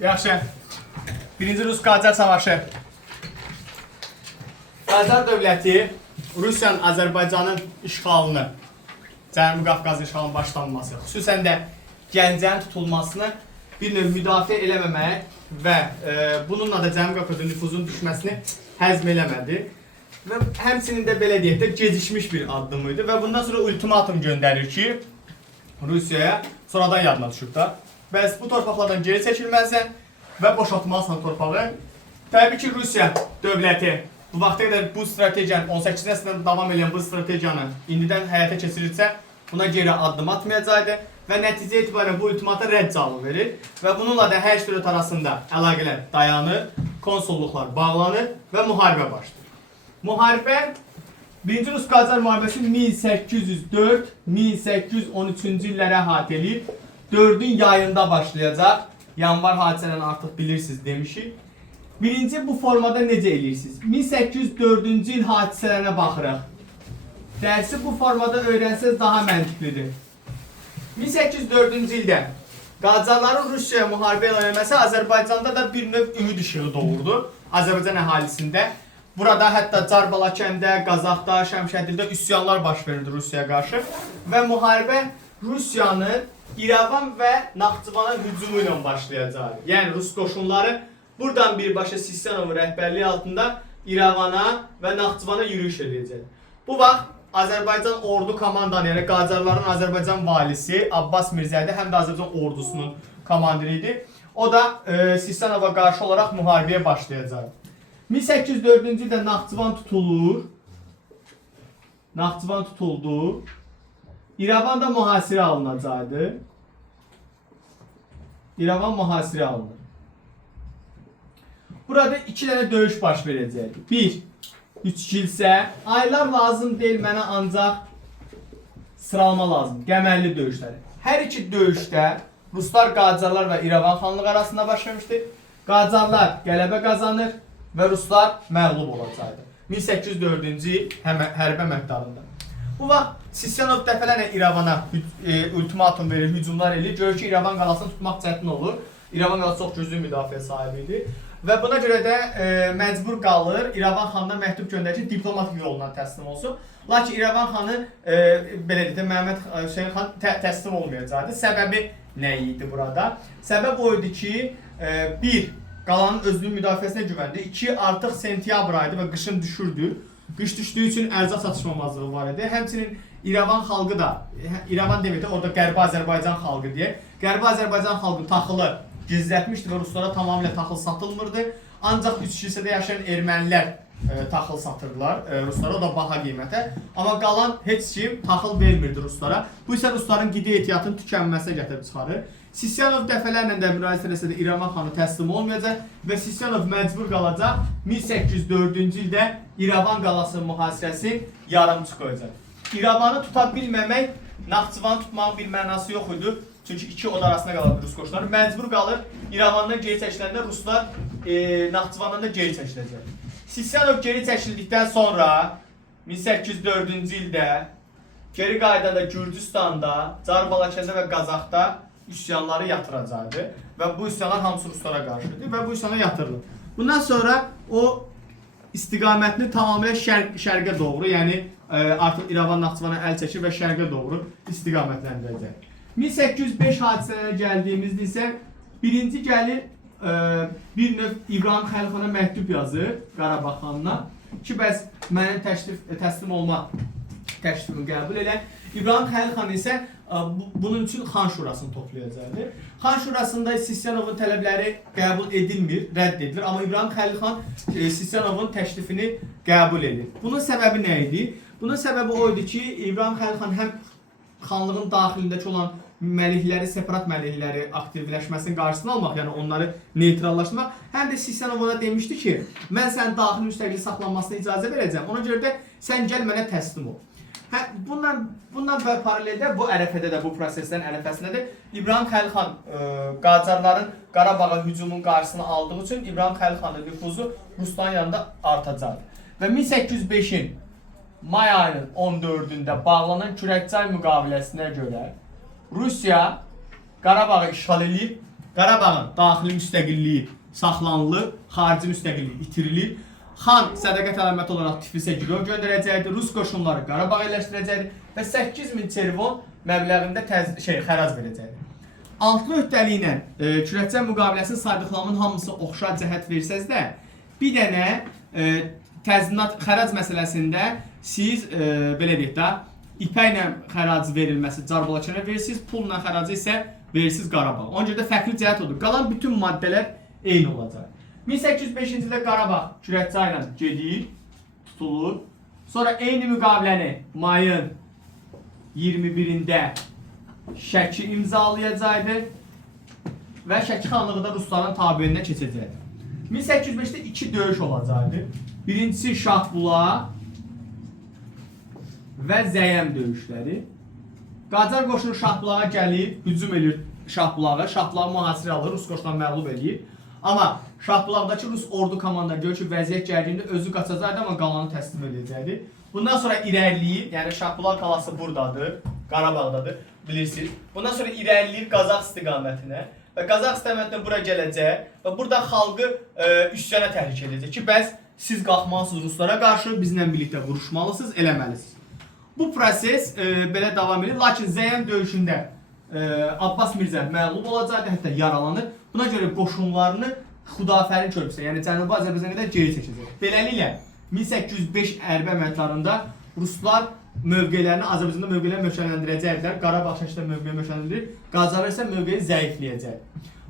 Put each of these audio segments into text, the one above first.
Yaxşı. Birinci Rus-Qacar savaşı. Qacar dövləti Rusiyanın Azərbaycanın işğalını, Cənubi Qafqazın işğalının başlanması, xüsusən də Gəncənin tutulmasını bir növ müdafiə eləməmək və bununla da Cənubi Qafqazın nüfuzunun düşməsini həzm eləmədi. Və həmçinin də belə deyək də gecikmiş bir addım idi və bundan sonra ultimatum göndərir ki, Rusiyaya sonradan yadına düşüb da. Bəs bu torpaqlardan geri çəkilməlisən və boşaltmalısan torpağı. Təbii ki, Rusiya dövləti bu vaxta qədər bu strategiyanı, 18-ci əsrdən davam edən bu strategiyanı indidən həyata keçirirsə, buna geri addım atmayacaqdı və nəticə etibarən bu ultimata rədd cavabı verir və bununla da hər iki dövlət arasında əlaqələr dayanır, konsulluqlar bağlanır və müharibə başlayır. Müharibə 1-ci Rus-Qacar müharibəsi 1804-1813-cü illərə əhatə edir. 4-ün yayında başlayacaq. Yanvar hadisələrini artıq bilirsiniz demişik. Birinci bu formada necə eləyirsiniz? 1804-cü il hadisələrinə baxırıq. Dərsi bu formada öyrənsəz daha məntiqlidir. 1804-cü ildə Qacarların Rusiyaya müharibə elan etməsi Azərbaycanda da bir növ ümid işığı doğurdu. Azərbaycan əhalisində. Burada hətta Carbəlakəndə, Qazaxda, Şəmşədildə üsyanlar baş verirdi Rusiyaya qarşı və müharibə Rusiyanın İrəvan və Naxçıvana hücumu ilə başlayacaq. Yəni Rus qoşunları buradan birbaşa Sisyanovun rəhbərliyi altında İrəvana və Naxçıvana yürüyüş edəcək. Bu vaxt Azərbaycan ordu komandanı, yəni Qacarların Azərbaycan valisi Abbas Mirzəli həm də Azərbaycan ordusunun komandiri idi. O da Sisyanova qarşı olaraq müharibəyə başlayacaq. 1804-cü ildə Naxçıvan tutulur. Naxçıvan tutuldu. İrəvan da mühasirə alınacaqdı. İrəvan mühasirə alınır. Burada iki dənə döyüş baş verəcəkdir. Bir, üç kilsə. Aylar lazım deyil, mənə ancaq sıralama lazım. Qəməlli döyüşləri. Hər iki döyüşdə Ruslar, Qacarlar və İrəvan xanlığı arasında başlamışdı. Qacarlar qələbə qazanır və Ruslar məğlub olacaqdı. 1804-cü il hərbə məqdarında. Bu vaxt Sisyanov dəfələrlə İrəvana ultimatum verir, hücumlar edir. Görür ki, İrəvan qalasını tutmaq çətin olur. İrəvan qalası çox güclü müdafiə sahibi idi. Və buna görə də məcbur qalır İrəvan xanına məktub göndərir ki, diplomatik yolla təslim olsun. Lakin İrəvan xanı, belə deyək də, Məhəmməd Hüseyin xan təslim olmayacaqdı. Səbəbi nə idi burada? Səbəb o idi ki, bir, qalanın özünün müdafiəsinə güvəndi. 2, artıq sentyabr aydı və qışın düşürdü. Qış düşdüyü üçün ərzaq çatışmamazlığı var idi. Həmçinin İrəvan xalqı da, İrəvan deməkdə orada Qərbi Azərbaycan xalqı deyə, Qərbi Azərbaycan xalqı taxılı gizlətmişdi və Ruslara tamamilə taxıl satılmırdı. Ancaq üç kilsədə yaşayan ermənilər taxıl satırdılar Ruslara, o da baha qiymətə. Amma qalan heç kim taxıl vermirdi Ruslara. Bu isə Rusların qida ehtiyatının tükənməsinə gətirib çıxarır. Sisyanov dəfələrlə də müraciət eləsə də İrəvan xanı təslim olmayacaq və Sisyanov məcbur qalacaq 1804-cü ildə İrəvan qalası mühasirəsi yarımçıq qoyacaq. İrəvanı tuta bilməmək, Naxçıvanı tutmağın bir mənası yox idi. Çünki iki od arasında qalır Rus qoşunları. Məcbur qalır İrəvandan geri çəkiləndə Ruslar Naxçıvandan da geri çəkiləcək. Sisyanov geri çəkildikdən sonra 1804-cü ildə geri qaydada Gürcüstanda, Carbəlakəndə və Qazaxda üsyanları yatıracaqdı və bu üsyanlar hamısı Ruslara qarşıdır və bu üsyanlar yatırılır. Bundan sonra o istiqamətini tamamilə şərqə doğru, yəni artıq İrəvan Naxçıvana əl çəkir və şərqə doğru istiqamətləndirəcək. 1805 hadisələrə gəldiyimizdə isə birinci gəlir bir növ İbrahim Xəlixana məktub yazır Qarabağ xanına ki, bəs mənim təslim olma təklifimi qəbul edən. İbrahim Xəlixan isə bunun üçün Xan Şurasını toplayacaqdır. Xan Şurasında Sisyanovun tələbləri qəbul edilmir, rədd edilir. Amma İbrahim Xəlixan Sisyanovun təklifini qəbul edir. Bunun səbəbi nə idi? Bunun səbəbi o idi ki, İbrahim Xəlixan həm xanlığın daxilindəki olan məlikləri, separat məlikləri aktivləşməsinin qarşısını almaq, yəni onları neytrallaşdırmaq, həm də Sisyanov ona demişdi ki, mən sənin daxili müstəqillik saxlanmasına icazə verəcəm, ona görə də sən gəl mənə təslim ol. Bundan paraleldə bu ərəfədə də, bu proseslərin ərəfəsində də İbrahim Xəlixan Qacarların Qarabağa hücumun qarşısını aldığı üçün İbrahim Xəlixanın nüfuzu Rusların yanında artacaq. Və 1805-in may ayının 14-də bağlanan Kürəkçay müqaviləsinə görə Rusiya Qarabağı işğal edib Qarabağın daxili müstəqilliyi saxlanılır, xarici müstəqilliyi itirilir. Xan sədaqət əlaməti olaraq Tiflisə girov göndərəcəkdir, Rus qoşunları Qarabağa yerləşdirəcəkdir və 8000 çervon məbləğində xərac verəcəkdir. Altlı öhdəliyi ilə Kürəkçay müqaviləsinin saydıqlarının hamısı oxşar cəhət versəz də, bir dənə təzminat xərac məsələsində siz belə deyək də, ipəklə xərac verilməsi Carbalaçana verirsiniz, pulla xəracı isə verirsiniz Qarabağa. Ona görə də fərqli cəhət odur. Qalan bütün maddələr eyni olacaq. 1805-ci ildə Qarabağ Kürəkçay ilə gedir, tutulur. Sonra eyni müqaviləni mayın 21-də Şəki imzalayacaqdır və Şəki xanlığı da Rusların tabeliyinə keçəcəkdir. 1805-də 2 döyüş olacaqdır. Birincisi Şahbulağı və Zəyəm döyüşləri. Qacar qoşunu Şahbulağa gəlir, hücum edir Şahbulağa. Şahbulağı mühasirə alır, Rus qoşunları məğlub edir. Amma Şahbulaqdakı Rus ordu komandanı görür ki, vəziyyət gərgində özü qaçacaqdır, amma qalanı təslim edəcəkdir. Bundan sonra irəliləyir, yəni Şahbulaq qalası buradadır, Qarabağdadır, bilirsiniz. Bundan sonra irəliləyir Qazax istiqamətinə və Qazax istiqamətindən bura gələcək və burada xalqı üsyana təhrik edəcək ki, bəs siz qalxmalısınız Ruslara qarşı, bizimlə birlikdə vuruşmalısınız, eləməlisiniz. Bu proses belə davam edir, lakin Zəyəm döyüşündə Abbas Mirzə məğlub olacaqdır, hətta yaralanır. Buna görə qoşunlarını Xudafərin körpüsünə, yəni Cənubi Azərbaycana qədər geri çəkəcək. Beləliklə, 1805 hərbi əməliyyatlarında Ruslar mövqelərini, Azərbaycanda mövqelərini möhkəmləndirəcəklər, Qarabağ Şəkidə mövqeyi möhkəmləndirir, Qacar isə mövqeyi zəifləyəcək.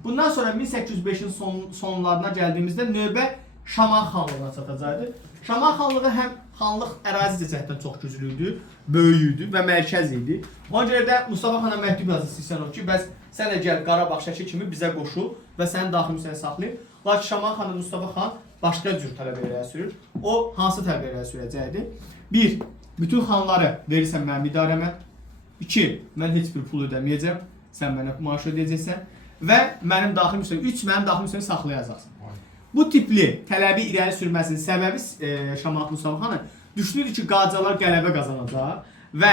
Bundan sonra 1805-in sonlarına gəldiyimizdə növbə Şaman xanlığına çatacaqdır. Şaman xanlığı həm xanlıq ərazi cəhətdən çox güclü idi, böyük idi və mərkəz idi. Ona görə də Mustafa xana məktub yazır Sisyanov ki, bəs sən də gəl Qarabağ Şəki kimi bizə qoşul və sənin daxili müstəqilliyi saxlayıb. Lakin Şaman xanı Mustafa xan başqa cür tələbələrə sürür. O hansı tələbələrə sürəcəkdir? 1. Bütün xanları verirsən mənim idarəmə. 2. Mən heç bir pul ödəməyəcəm. Sən mənə maaş ödəyəcəksən. Və mənim daxili müstəqilliyi, 3. Mənim daxili müstəqilliyi saxlayacaqsan. Bu tipli tələbi irəli sürməsinin səbəbi Şaman Mustafa xanın düşünürdü ki, Qacarlar qələbə qazanacaq və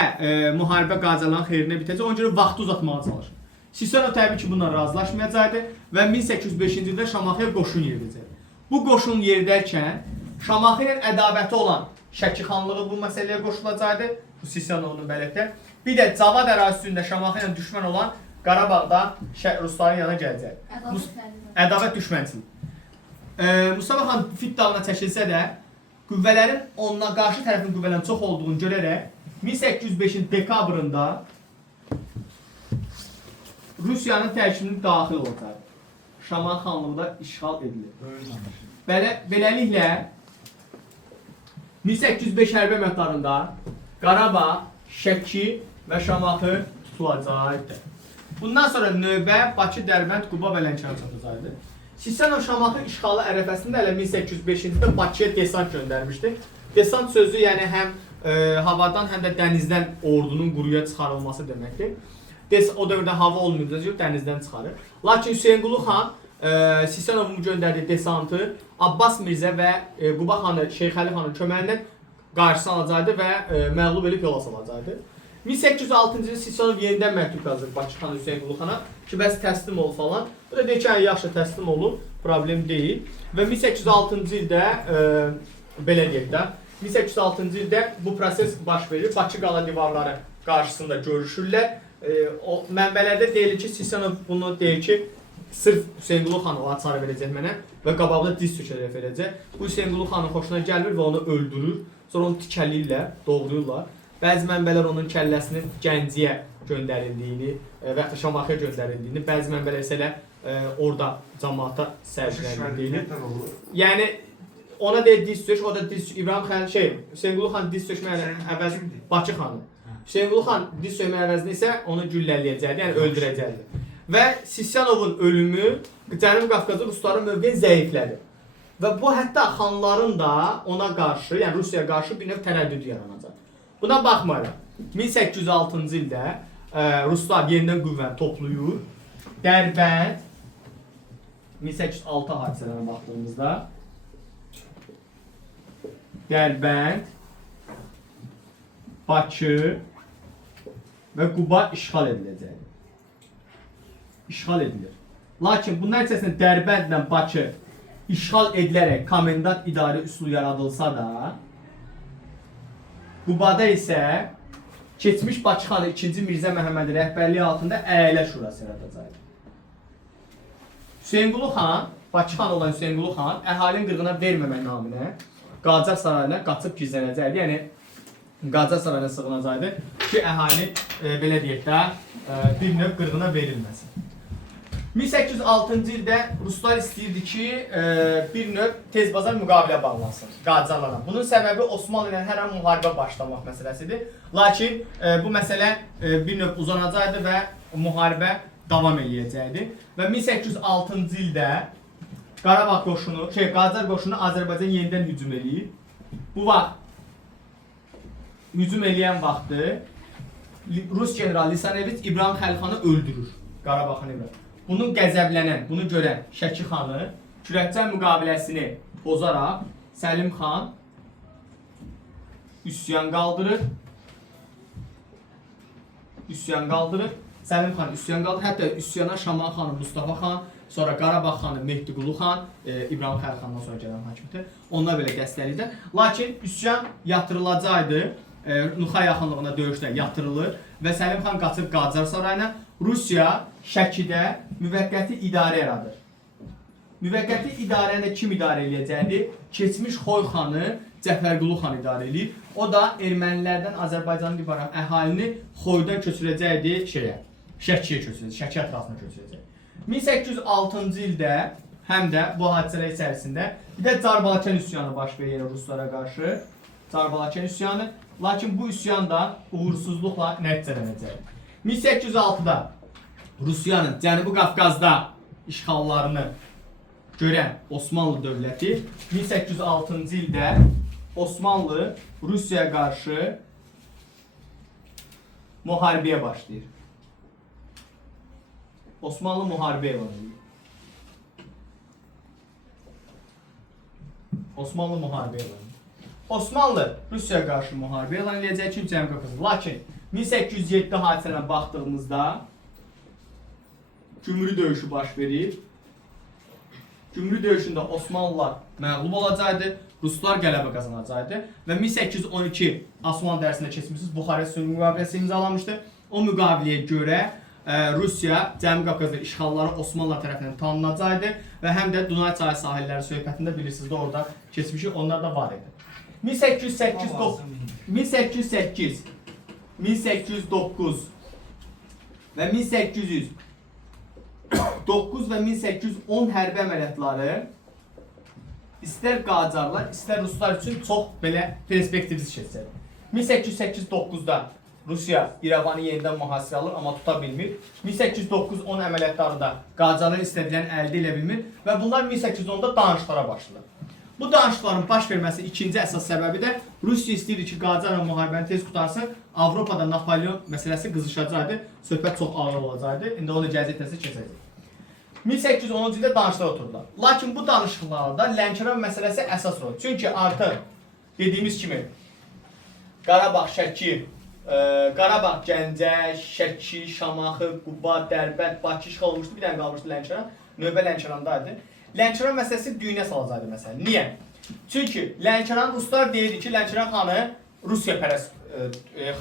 müharibə Qacarların xeyrinə bitəcək. Ona görə vaxtı uzatmağa çalışır. Sisyanov təbii ki, bununla razılaşmayacaqdır və 1805-ci ildə Şamaxıya qoşun yeridəcək. Bu qoşun yeridərkən Şamaxı ilə ədavəti olan Şəki xanlığı bu məsələyə qoşulacaqdır, bu Sisyanovun bələddə. Bir də Cavad ərazisində Şamaxı ilə düşmən olan Qarabağda Rusların yanına gələcək. Ədavət düşmənçilik. Mustafa xan Fit dağına çəkilsə də, qüvvələrin ondan qarşı tərəfin qüvvələrin çox olduğunu görərək 1805-in dekabrında Rusiyanın tərkibini daxil olacaq. Şaman xanlığı da işğal edilir. Beləliklə 1805 hərbi əməliyyatlarında Qarabağ, Şəki və Şamaxı tutulacaqdır. Bundan sonra növbə Bakı, Dərbənd, Quba və Lənkərana çatacaqdır. Sisyanov Şamaxı işğalı ərəfəsində elə 1805-ci ildə Bakıya desant göndərmişdi. Desant sözü yəni həm havadan, həm də dənizdən ordunun quruya çıxarılması deməkdir. O dövrdə hava olmayacaq, dənizdən çıxarır. Lakin Hüseynqulu xan Sisyanovun göndərdiyi desantı Abbas Mirzə və Quba xanı, Şeyxəli xanın köməyindən qarşısına alacaqdı və məğlub edib yola salacaqdı. 1806-cı ildə Sisyanov yenidən məktub yazır Bakı xanı Hüseynqulu xana ki, bəs təslim ol falan. Bu da deyir ki, yaxşı təslim olub, problem deyil. Və 1806-cı ildə, belə deyək də, 1806-cı ildə bu proses baş verir. Bakı qala divarları qarşısında görüşürlər. Mənbələrdə deyilir ki, Sisyanov bunu deyir ki, sırf Hüseynqulu xanı o açarı verəcək mənə və qabaqda diz çökərək verəcək. Bu Hüseynqulu xanın xoşuna gəlir və onu öldürür. Sonra onu tikəlirlər, doğrayırlar. Bəzi mənbələr onun kəlləsinin Gəncəyə göndərildiyini və Şamaxıya göndərildiyini, bəzi mənbələr isə elə orada cəmaata sərgiləndiyini. Yəni ona deyir diz çök, o da diz İbrahim xan Hüseynqulu xan diz çökməyə əvəz Bakı xanı. Hüseynqulu xan diz çökməyə əvəzində isə onu güllələyəcəkdi, yəni öldürəcəkdi. Və Sisyanovun ölümü Cənubi Qafqazda Rusların mövqeyini zəiflədi. Və bu hətta xanların da ona qarşı, yəni Rusiyaya qarşı bir növ tərəddüd yaranacaq. Buna baxmayaraq 1806-cı ildə Ruslar yenidən qüvvəni toplayır. Dərbənd 1806 hadisələrinə baxdığımızda Dərbənd, Bakı və Quba işğal ediləcək. İşğal edilir. Lakin bunun nəticəsində Dərbəndlə Bakı işğal edilərək komendant idarə üsulu yaradılsa da, Qubada isə keçmiş Bakı xanı 2-ci Mirzə Məhəmməd rəhbərliyi altında Əylə Şurası yaradacaqdı. Hüseynqulu xan, Bakı xanı olan Hüseynqulu xan əhalinin qırğına verməmək naminə Qacar sarayına qaçıb gizlənəcəkdi. Yəni Qacar sarayına sığınacaqdı ki, əhali belə deyək də bir növ qırğına verilməsin. 1806-cı ildə Ruslar istəyirdi ki, bir növ tezbazar müqavilə bağlansın Qacarlara. Bunun səbəbi Osmanlı ilə hər an müharibə başlamaq məsələsidir. Lakin bu məsələ bir növ uzanacaqdı və müharibə davam eləyəcəkdi. Və 1806-cı ildə Qarabağ qoşunu, Qacar qoşunu Azərbaycan yenidən hücum eləyir. Bu vaxt hücum eləyən vaxtı Rus general Lisaneviç İbrahim Xəlixanı öldürür Qarabağ xanı. Bunu qəzəblənən, bunu görən Şəki xanı Kürəkçay müqaviləsini pozaraq Səlim xan üsyan qaldırır. Səlim xan üsyan qaldırır. Hətta üsyana Şaman xanı Mustafa xan, sonra Qarabağ xanı Mehdiqulu xan, İbrahim Xəlixandan sonra gələn hakimiyyətə onlar belə dəstəkləyirlər. Lakin üsyan yatırılacaqdı. Nuxa yaxınlığında döyüşlər yatırılır və Səlim xan qaçıb Qacar sarayına. Rusiya Şəkidə müvəqqəti idarə yaradır. Müvəqqəti idarəni kim idarə edəcəkdi? Keçmiş Xoy xanı Cəfərqulu xan idarə edir. O da ermənilərdən Azərbaycanın ibarət əhalini Xoydan köçürəcəkdi Şəkiyə köçürəcək, Şəki ətrafına köçürəcək. 1806-cı ildə həm də bu hadisələr içərisində bir də Carbalakan üsyanı baş verir Ruslara qarşı. Carbalakan üsyanı. Lakin bu üsyan da uğursuzluqla nəticələnəcək. 1806-da Rusiyanın Cənubi Qafqazda işğallarını görən Osmanlı dövləti 1806-cı ildə Osmanlı Rusiyaya qarşı müharibəyə başlayır. Osmanlı müharibə elan edir. Osmanlı Rusiyaya qarşı müharibə elan edəcək ki, Cənubi Qafqazda. Lakin 1807 hadisələ baxdığımızda Gümrü döyüşü baş verir. Gümrü döyüşündə Osmanlılar məğlub olacaqdı, Ruslar qələbə qazanacaqdı və 1812 Osmanlı dərsində keçmişsiniz, Buxarest sülh müqaviləsi imzalanmışdı. O müqaviləyə görə Rusiya Cənubi Qafqazda işğalları Osmanlılar tərəfindən tanınacaqdı və həm də Dunay çayı sahilləri söhbətində bilirsiniz də orada keçmişi onlar da var idi. 1808, 1809 və 1809 və 1810 hərbi əməliyyatları istər Qacarlar, istər Ruslar üçün çox belə perspektivsiz keçəcək. 1808-9-da Rusiya İrəvanı yenidən mühasirə alır, amma tuta bilmir. 1809-10 əməliyyatları da Qacarlar istədilən əldə edə bilmir və bunlar 1810-da danışıqlara başlayır. Bu danışıqların baş verməsi ikinci əsas səbəbi də Rusiya istəyir ki, Qacarla müharibəni tez qutarsın. Avropada Napolyon məsələsi qızışacaqdı, söhbət çox ağır olacaqdı. İndi onu gəzetməsi keçəcək. 1810-cu ildə danışıqlara oturdular. Lakin bu danışıqlarda Lənkəran məsələsi əsas rol. Çünki artıq dediyimiz kimi Qarabağ, Şəki, Qarabağ, Gəncə, Şəki, Şamaxı, Quba, Dərbənd, Bakı işğal olmuşdu. Bir dənə qalmışdı Lənkəran. Növbə Lənkərandaydı. Lənkəran məsələsi düyünə salacaqdı məsələn. Niyə? Çünki Lənkəran Ruslar deyirdi ki, Lənkəran xanı Rusiyapərəst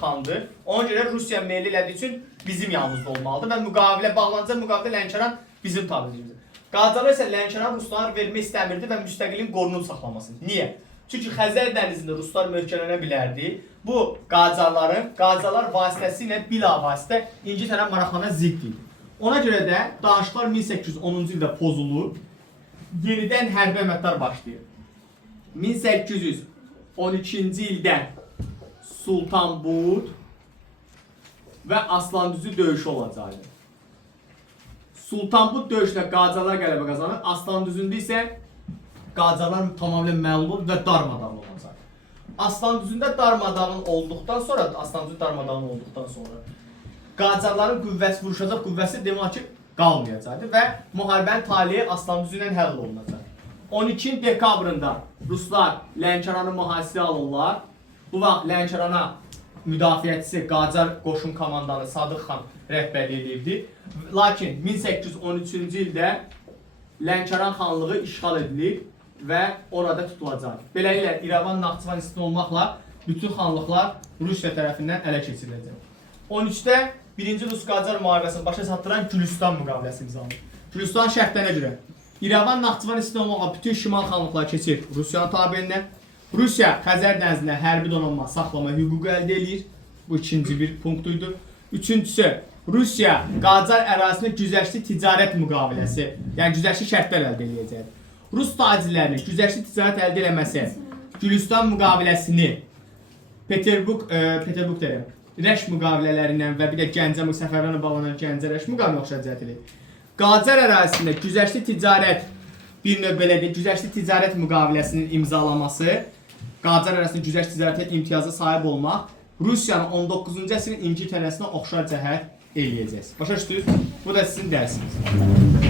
xandır. Ona görə Rusiya meyilli elədiyi üçün bizim yanımızda olmalıdır və müqavilə bağlanacaq, müqavilə Lənkəran bizim tabircimizdir. Qacarlar isə Lənkəran Ruslara vermək istəmirdi və müstəqilliyin qorunub saxlamasını. Niyə? Çünki Xəzər dənizində Ruslar möhkəmlənə bilərdi. Bu Qacarlar vasitəsilə bilavasitə İngiltərə maraqlarına zidd idi. Ona görə də danışıqlar 1810-cu ildə pozulur. Yenidən hərbi əməliyyatlar başlayır. 1812-ci ildə Sultanbud və Aslandüzü döyüşü olacaqdı. Sultanbud döyüşündə Qacarlar qələbə qazanır, Aslandüzündə isə Qacarlar tamamilə məğlub olur və darmadağın olacaq. Aslandüzündə darmadağın olduqdan sonra Qacarların qüvvəsi vuruşacaq, qüvvəsi demək ki qalmayacaqdı və müharibənin taleyi Aslandüzü ilə həll olunacaq. 12 dekabrında Ruslar Lənkəranı mühasirə alırlar. Bu vaxt Lənkərana müdafiəçisi Qacar qoşun komandanı Sadıq xan rəhbərlik edirdi. Lakin 1813-cü ildə Lənkəran xanlığı işğal edilir və orada tutulacaq. Beləliklə İrəvan, Naxçıvan istiqlal olmaqla bütün xanlıqlar Rusiya tərəfindən ələ keçiriləcək. 13-də 1-ci Rus-Qacar müharibəsini başa çatdıran Gülüstan müqaviləsi imzalanır. Gülüstan şərtlərinə görə İrəvan, Naxçıvan istiqlal olmaqla bütün şimal xanlıqları keçir Rusiyanın tabelindən. Rusiya Xəzər dənizində hərbi donanma saxlama hüququ əldə edir. Bu ikinci bir punktuydu. Üçüncüsü, Rusiya Qacar ərazisində güzəştli ticarət müqaviləsi, yəni güzəştli şərtlər əldə edəcək. Rus tacirlərinin güzəştli ticarət əldə etməsi Gülüstan müqaviləsini Peterburq deyirəm, Rəş müqavilələrindən və bir də Gəncə Səfərlərlə bağlanan Gəncə-Rəş müqavilə oxşar edir. Qacar ərazisində güzəştli ticarət bir növ belə deyək, güzəştli ticarət müqaviləsinin imzalaması, Qacar ərazisində güzəştli ticarətə imtiyazı sahib olmaq Rusiyanın 19-cu əsrin İngiltərəsinə oxşar cəhət eləyəcək. Başa düşdünüz? Bu da sizin dərsiniz.